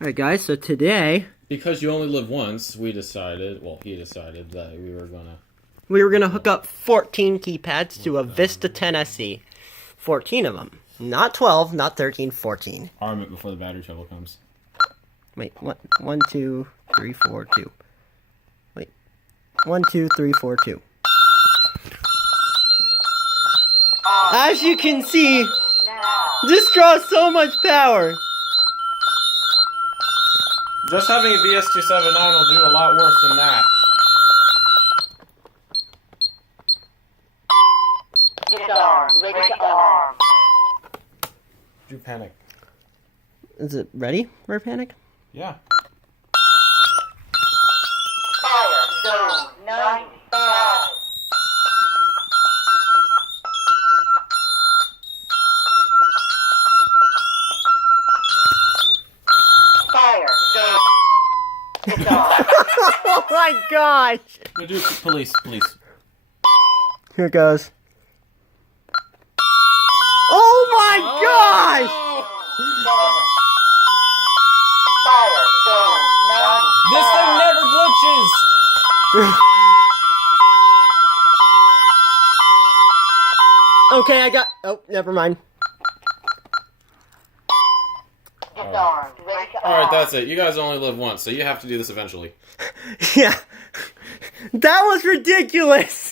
Alright guys, so today Because you only live once, he decided that we were gonna hook up 14 keypads to a Vista 10 SE. 14 of them. Not 12, not 13, 14. arm it before the battery trouble comes. Wait, what? 1, 2, 3, 4, 2. Wait. 1, 2, 3, 4, 2. As you can see, this draws so much power. Just having a BS279 will do a lot worse than that. Get arm. Ready to arm. Do panic. Is it ready for panic? Yeah. Fire zone 95. Fire zone. Get arm. Oh my gosh! Go do police. Here it goes. Oh my gosh! Fire zone 90. This thing never glitches! Okay, I got. Oh, never mind. Get armed. Ready to arm. Alright, that's it. You guys only live once, so you have to do this eventually. Yeah. That was ridiculous!